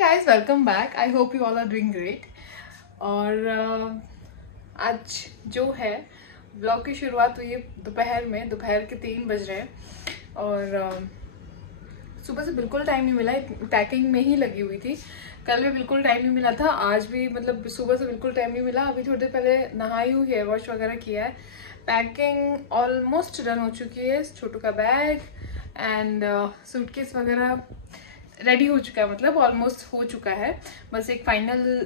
guys, welcome back. I hope you all are doing great. और आज जो है ब्लॉग की शुरुआत हुई है दोपहर के 3 बज रहे हैं और सुबह से बिल्कुल टाइम नहीं मिला, पैकिंग में ही लगी हुई थी। कल भी बिल्कुल टाइम नहीं मिला था, आज भी मतलब सुबह से बिल्कुल टाइम नहीं मिला। अभी थोड़ी देर पहले नहाई हूँ, हेयर वॉश वगैरह किया है, पैकिंग ऑलमोस्ट डन हो चुकी है। छोटू का बैग एंड सूटकेस वगैरह रेडी हो चुका है, मतलब ऑलमोस्ट हो चुका है। बस एक फाइनल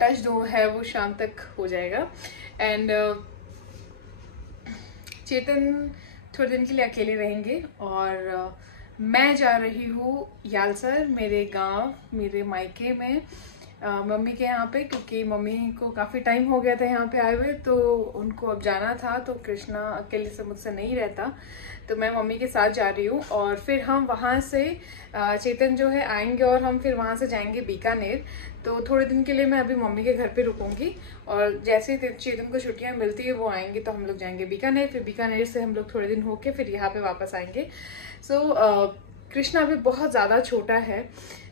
टच जो है वो शाम तक हो जाएगा। एंड चेतन थोड़े दिन के लिए अकेले रहेंगे और मैं जा रही हूँ यालसर, मेरे गांव, मेरे मायके में, मम्मी के यहाँ पे, क्योंकि मम्मी को काफ़ी टाइम हो गया था यहाँ पे आए हुए, तो उनको अब जाना था। तो कृष्णा अकेले से मुझसे नहीं रहता, तो मैं मम्मी के साथ जा रही हूँ। और फिर हम वहाँ से चेतन जो है आएंगे और हम फिर वहाँ से जाएंगे बीकानेर। तो थोड़े दिन के लिए मैं अभी मम्मी के घर पे रुकूंगी और जैसे ही चेतन को छुट्टियाँ मिलती है वो आएंगे तो हम लोग जाएंगे बीकानेर। फिर बीकानेर से हम लोग थोड़े दिन होके फिर यहाँ पे वापस आएंगे। सो कृष्णा अभी बहुत ज़्यादा छोटा है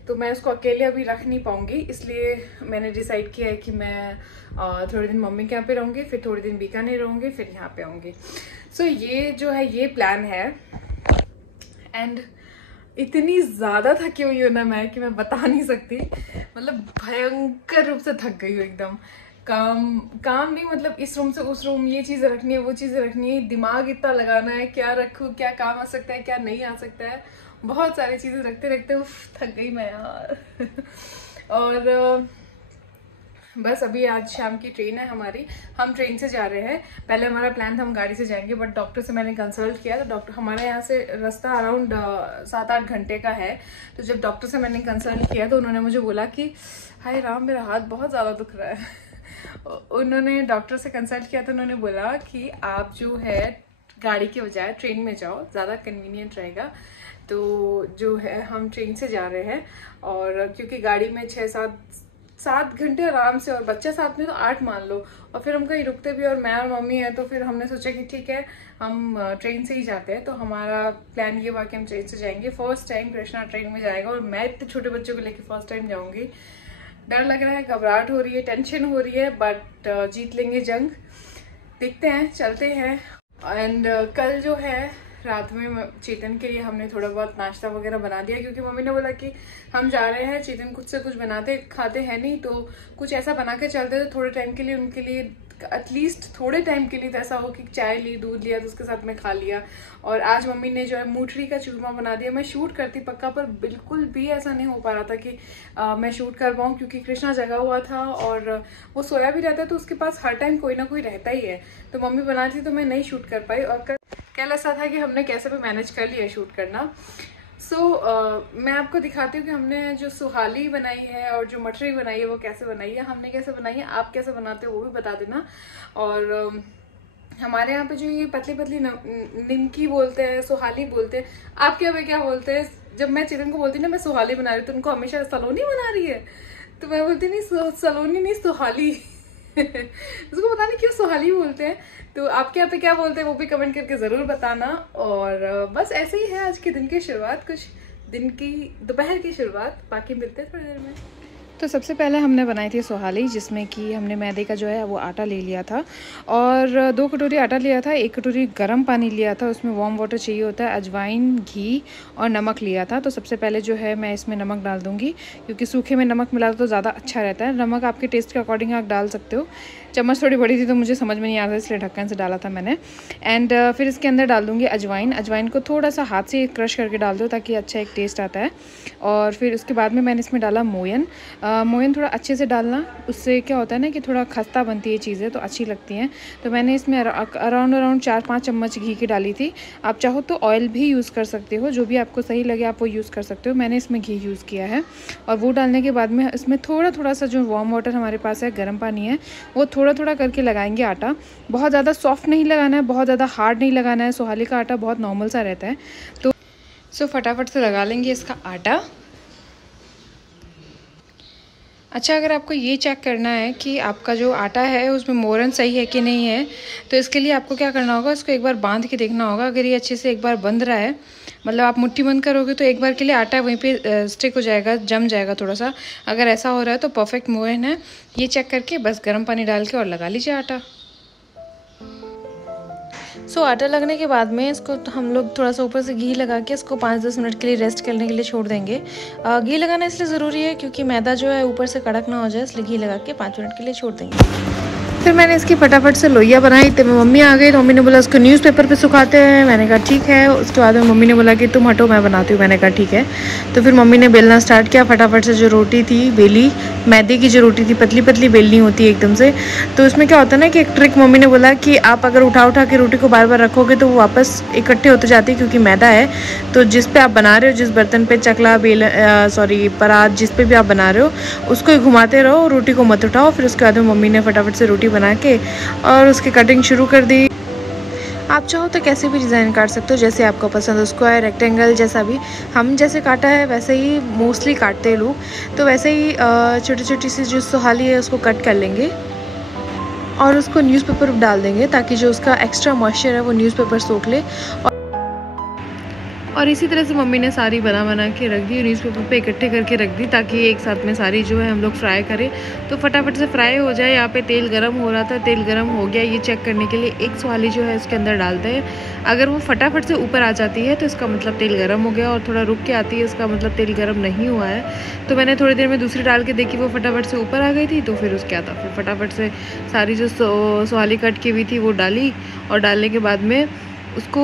तो मैं उसको अकेले अभी रख नहीं पाऊंगी, इसलिए मैंने डिसाइड किया है कि मैं थोड़े दिन मम्मी के यहाँ पे रहूँगी, फिर थोड़े दिन बीकानेर रहूँगी, फिर यहाँ पे आऊँगी। सो ये जो है ये प्लान है। एंड इतनी ज़्यादा थकी हुई हूँ ना मैं कि मैं बता नहीं सकती, मतलब भयंकर रूप से थक गई हूँ एकदम। काम नहीं, मतलब इस रूम से उस रूम, ये चीज़ें रखनी है, वो चीज़ें रखनी है, दिमाग इतना लगाना है, क्या रखूँ, क्या काम आ सकता है, क्या नहीं आ सकता है, बहुत सारी चीज़ें रखते रखते उफ थक गई मैं यार। और बस अभी आज शाम की ट्रेन है हमारी, हम ट्रेन से जा रहे हैं। पहले हमारा प्लान था हम गाड़ी से जाएंगे, बट डॉक्टर से मैंने कंसल्ट किया तो डॉक्टर, हमारे यहाँ से रास्ता अराउंड 7-8 घंटे का है। तो जब डॉक्टर से मैंने कंसल्ट किया तो उन्होंने मुझे बोला कि हाय राम, मेरा हाथ बहुत ज़्यादा दुख रहा है। उन्होंने डॉक्टर से कंसल्ट किया तो उन्होंने बोला कि आप जो है गाड़ी के बजाय ट्रेन में जाओ, ज़्यादा कन्वीनियंट रहेगा। तो जो है हम ट्रेन से जा रहे हैं, और क्योंकि गाड़ी में 6-7 घंटे आराम से, और बच्चा साथ में तो 8 मान लो, और फिर हम कहीं रुकते भी और मैं और मम्मी है, तो फिर हमने सोचा कि ठीक है हम ट्रेन से ही जाते हैं। तो हमारा प्लान ये हुआ कि हम ट्रेन से जाएंगे। फर्स्ट टाइम कृष्णा ट्रेन में जाएगा और मैं इतने छोटे बच्चों को लेकर फर्स्ट टाइम जाऊंगी। डर लग रहा है, घबराहट हो रही है, टेंशन हो रही है, बट जीत लेंगे जंग। देखते हैं, चलते हैं। एंड कल जो है रात में चेतन के लिए हमने थोड़ा बहुत नाश्ता वगैरह बना दिया, क्योंकि मम्मी ने बोला कि हम जा रहे हैं, चेतन कुछ से कुछ बनाते खाते हैं नहीं, तो कुछ ऐसा बना के चलते तो थोड़े टाइम के लिए उनके लिए, एटलीस्ट थोड़े टाइम के लिए तो ऐसा हो कि चाय ली, दूध लिया तो उसके साथ में खा लिया। और आज मम्मी ने जो है मूठरी का चूरमा बना दिया। मैं शूट करती पक्का, पर बिल्कुल भी ऐसा नहीं हो पा रहा था कि मैं शूट कर पाऊँ, क्योंकि कृष्णा जगा हुआ था और वो सोया भी रहता है, तो उसके पास हर टाइम कोई ना कोई रहता ही है। तो मम्मी बनाती तो मैं नहीं शूट कर पाई, और कल ऐसा था कि हमने कैसे भी मैनेज कर लिया शूट करना। मैं आपको दिखाती हूँ कि हमने जो सुहाली बनाई है और जो मठरी बनाई है वो कैसे बनाई है, हमने कैसे बनाई है, आप कैसे बनाते हो वो भी बता देना। और हमारे यहाँ पे जो ये पतली पतली निमकी बोलते हैं, सुहाली बोलते हैं, आपके यहाँ पे क्या बोलते हैं? जब मैं चेतन को बोलती ना मैं सुहाली बना रही हूँ तो उनको हमेशा सलोनी बना रही है, तो मैं बोलती नहीं सलोनी नहीं, सुहाली। उसको पता नहीं क्यों सुहाली बोलते हैं। तो आपके यहाँ पे क्या बोलते हैं वो भी कमेंट करके ज़रूर बताना। और बस ऐसे ही है आज के दिन की शुरुआत, कुछ दिन की दोपहर की शुरुआत। बाकी मिलते हैं थोड़ी देर में। तो सबसे पहले हमने बनाई थी सुहाली, जिसमें कि हमने मैदे का जो है वो आटा ले लिया था और 2 कटोरी आटा लिया था, 1 कटोरी गर्म पानी लिया था, उसमें वार्म वाटर चाहिए होता है, अजवाइन, घी और नमक लिया था। तो सबसे पहले जो है मैं इसमें नमक डाल दूँगी, क्योंकि सूखे में नमक मिला तो ज़्यादा अच्छा रहता है। नमक आपके टेस्ट के अकॉर्डिंग आप डाल सकते हो। चम्मच थोड़ी बड़ी थी तो मुझे समझ में नहीं आ रहा था, इसलिए ढक्कन से डाला था मैंने। एंड फिर इसके अंदर डाल दूँगी अजवाइन। अजवाइन को थोड़ा सा हाथ से क्रश करके डाल दो ताकि अच्छा एक टेस्ट आता है। और फिर उसके बाद में मैंने इसमें डाला मोयन। मोयन थोड़ा अच्छे से डालना, उससे क्या होता है ना कि थोड़ा खस्ता बनती है चीज़ें तो अच्छी लगती हैं। तो मैंने इसमें अराउंड 4-5 चम्मच घी की डाली थी। आप चाहो तो ऑयल भी यूज़ कर सकते हो, जो भी आपको सही लगे आप वो यूज़ कर सकते हो। मैंने इसमें घी यूज़ किया है। और वो डालने के बाद में इसमें थोड़ा सा जो वार्म वाटर हमारे पास है, गर्म पानी है, वो थोड़ा करके लगाएंगे आटा। बहुत ज़्यादा सॉफ्ट नहीं लगाना है, बहुत ज़्यादा हार्ड नहीं लगाना है। सुहाली का आटा बहुत नॉर्मल सा रहता है, तो फटाफट से लगा लेंगे इसका आटा। अच्छा, अगर आपको ये चेक करना है कि आपका जो आटा है उसमें मोरन सही है कि नहीं है, तो इसके लिए आपको क्या करना होगा, इसको एक बार बांध के देखना होगा। अगर ये अच्छे से एक बार बंध रहा है मतलब आप मुट्ठी बंद करोगे तो एक बार के लिए आटा वहीं पे स्टिक हो जाएगा, जम जाएगा थोड़ा सा। अगर ऐसा हो रहा है तो परफेक्ट मोयन है। ये चेक करके बस गर्म पानी डाल के और लगा लीजिए आटा। आटा लगने के बाद में इसको तो हम लोग थोड़ा सा ऊपर से घी लगा के इसको 5-10 मिनट के लिए रेस्ट करने के लिए छोड़ देंगे। घी लगाना इसलिए ज़रूरी है क्योंकि मैदा जो है ऊपर से कड़क ना हो जाए, इसलिए घी लगा के 5 मिनट के लिए छोड़ देंगे। फिर मैंने इसकी फटाफट से लोइयाँ बनाई। तो मम्मी आ गई तो मम्मी ने बोला उसको न्यूज़पेपर पे सुखाते हैं। मैंने कहा ठीक है। उसके बाद में मम्मी ने बोला कि तुम हटो मैं बनाती हूँ। मैंने कहा ठीक है। तो फिर मम्मी ने बेलना स्टार्ट किया। फटाफट से जो रोटी थी बेली, मैदे की जो रोटी थी पतली पतली बेलनी होती है एकदम से। तो उसमें क्या होता है ना कि एक ट्रिक मम्मी ने बोला कि आप अगर उठा के रोटी को बार बार रखोगे तो वो वापस इकट्ठे होते जाती है क्योंकि मैदा है। तो जिस पे आप बना रहे हो, जिस बर्तन पे चकला परात जिस पे भी आप बना रहे हो उसको ही घुमाते रहो, रोटी को मत उठाओ। फिर उसके बाद में मम्मी ने फटाफट से रोटी बना के और उसकी कटिंग शुरू कर दी। आप चाहो तो कैसे भी डिज़ाइन काट सकते हो, जैसे आपको पसंद हो, स्क्वायर, रेक्टेंगल, जैसा भी। हम जैसे काटा है वैसे ही मोस्टली काटते हैं लोग। तो वैसे ही छोटी छोटी सी जो सुहाली है उसको कट कर लेंगे और उसको न्यूज़पेपर पर डाल देंगे ताकि जो उसका एक्स्ट्रा मॉइस्चर है वो न्यूज़पेपर सोख ले। और इसी तरह से मम्मी ने सारी बना के रख दी, न्यूज़पेपर पे इकट्ठे करके रख दी ताकि एक साथ में सारी जो है हम लोग फ्राई करें तो फटाफट से फ्राई हो जाए। यहाँ पे तेल गरम हो रहा था, तेल गरम हो गया ये चेक करने के लिए एक सुहाली जो है उसके अंदर डालते हैं। अगर वो फटाफट से ऊपर आ जाती है तो इसका मतलब तेल गर्म हो गया, और थोड़ा रुक के आती है इसका मतलब तेल गर्म नहीं हुआ है। तो मैंने थोड़ी देर में दूसरी डाल के देखी, वो फटाफट से ऊपर आ गई थी। तो फिर उसके आता फिर फटाफट से सारी जो सुहाली कट की हुई थी वो डाली, और डालने के बाद में उसको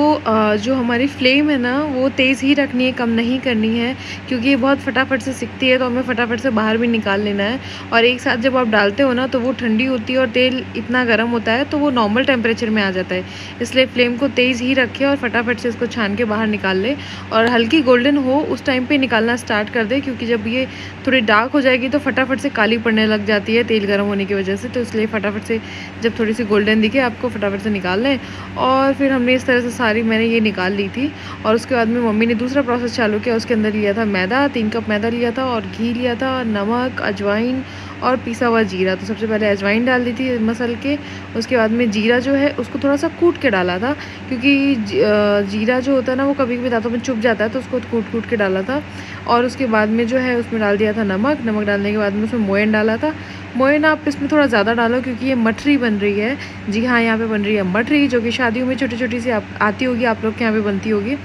जो हमारी फ्लेम है ना वो तेज़ ही रखनी है, कम नहीं करनी है क्योंकि ये बहुत फटाफट से सिकती है। तो हमें फटाफट से बाहर भी निकाल लेना है। और एक साथ जब आप डालते हो ना तो वो ठंडी होती है और तेल इतना गर्म होता है तो वो नॉर्मल टेम्परेचर में आ जाता है। इसलिए फ्लेम को तेज़ ही रखें और फटाफट से इसको छान के बाहर निकाल ले। और हल्की गोल्डन हो उस टाइम पर निकालना स्टार्ट कर दे, क्योंकि जब ये थोड़ी डार्क हो जाएगी तो फटाफट से काली पड़ने लग जाती है तेल गर्म होने की वजह से। तो इसलिए फटाफट से जब थोड़ी सी गोल्डन दिखे आपको फटाफट से निकाल लें। और फिर हमने इस तरह से सारी मैंने ये निकाल ली थी। और उसके बाद में मम्मी ने दूसरा प्रोसेस चालू किया। उसके अंदर लिया था मैदा, 3 कप मैदा लिया था, और घी लिया था, नमक, अजवाइन और पिसा हुआ जीरा। तो सबसे पहले अजवाइन डाल दी थी मसल के। उसके बाद में जीरा जो है उसको थोड़ा सा कूट के डाला था, क्योंकि जीरा जो होता है ना वो कभी कभी दांतों में चुभ जाता है, तो उसको कूट के डाला था। और उसके बाद में जो है उसमें डाल दिया था नमक। नमक डालने के बाद में उसमें मोयन डाला था। मोयन आप इसमें थोड़ा ज़्यादा डालो क्योंकि ये मठरी बन रही है। जी हाँ, यहाँ पे बन रही है मठरी, जो कि शादियों में छोटी छोटी सी आती होगी, आप लोग के यहाँ पे बनती होगी।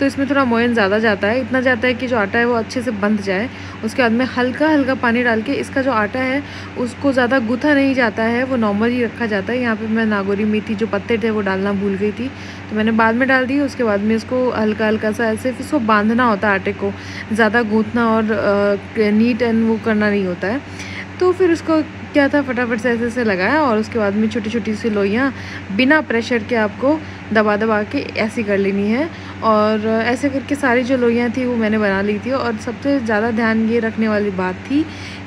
तो इसमें थोड़ा मोयन ज़्यादा जाता है, इतना जाता है कि जो आटा है वो अच्छे से बंध जाए। उसके बाद में हल्का हल्का पानी डाल के इसका जो आटा है उसको ज़्यादा गूथा नहीं जाता है, वो नॉर्मल ही रखा जाता है। यहाँ पे मैं नागौरी मेथी जो पत्ते थे वो डालना भूल गई थी, तो मैंने बाद में डाल दी। उसके बाद में इसको हल्का हल्का सा ऐसे इसको बांधना होता है आटे को, ज़्यादा गूँथना और नीट एंड वो करना नहीं होता है। तो फिर उसको क्या था फटाफट से ऐसे ऐसे लगाया, और उसके बाद में छोटी छोटी सी लोइयाँ बिना प्रेशर के आपको दबा के ऐसी कर लेनी है। और ऐसे करके सारी जो लोइयाँ थी वो मैंने बना ली थी। और सबसे ज़्यादा ध्यान ये रखने वाली बात थी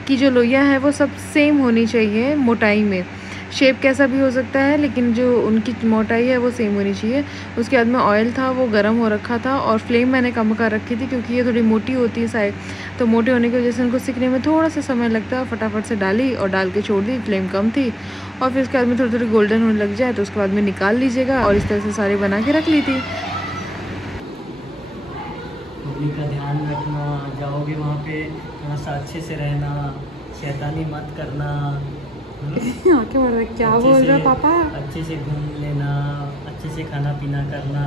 कि जो लोइयाँ हैं वो सब सेम होनी चाहिए मोटाई में। शेप कैसा भी हो सकता है लेकिन जो उनकी मोटाई है वो सेम होनी चाहिए। उसके बाद में ऑयल था वो गर्म हो रखा था, और फ्लेम मैंने कम कर रखी थी क्योंकि ये थोड़ी मोटी होती है साइड, तो मोटे होने की वजह से उनको सिकने में थोड़ा सा समय लगता है। फटाफट से डाली और डाल के छोड़ दी, फ्लेम कम थी। और फिर उसके बाद में थोड़ी थोड़ी गोल्डन होने लग जाए तो उसके बाद में निकाल लीजिएगा। और इस तरह से सारी बना के रख ली थी। का ध्यान रखना, जाओगे वहाँ पे थोड़ा सा अच्छे से रहना, शैतानी मत करना। आके बोल रहा क्या बोल रहा पापा? अच्छे से घूम लेना, अच्छे से खाना पीना करना,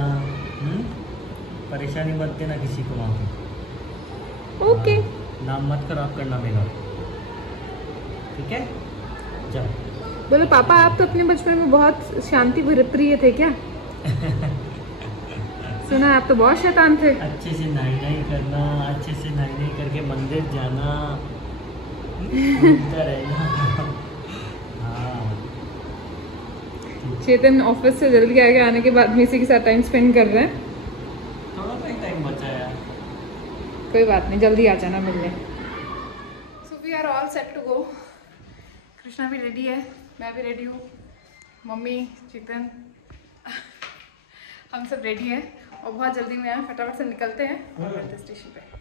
परेशानी मत देना किसी को वहाँ पे। ओके। नाम मत खराब करना मेरा, ठीक है? जाओ। बोलो पापा आप तो अपने बचपन में बहुत शांति प्रिय थे क्या? सुना आप तो बहुत शैतान थे। अच्छे से नहाई करना, अच्छे से नहाई करके मंदिर जाना, घूमता रहना। चेतन ऑफिस से जल्दी आने के बाद में इसी के साथ टाइम स्पेंड कर रहे हैं। थोड़ा टाइम बचा है, कोई बात नहीं, जल्दी आ जाना मिलने। So we are all set to go. Krishna भी रेडी है, मैं भी रेडी हूँ, मम्मी, चेतन, हम सब रेडी हैं और बहुत जल्दी में आए, फटाफट से निकलते हैं और स्टेशन पे।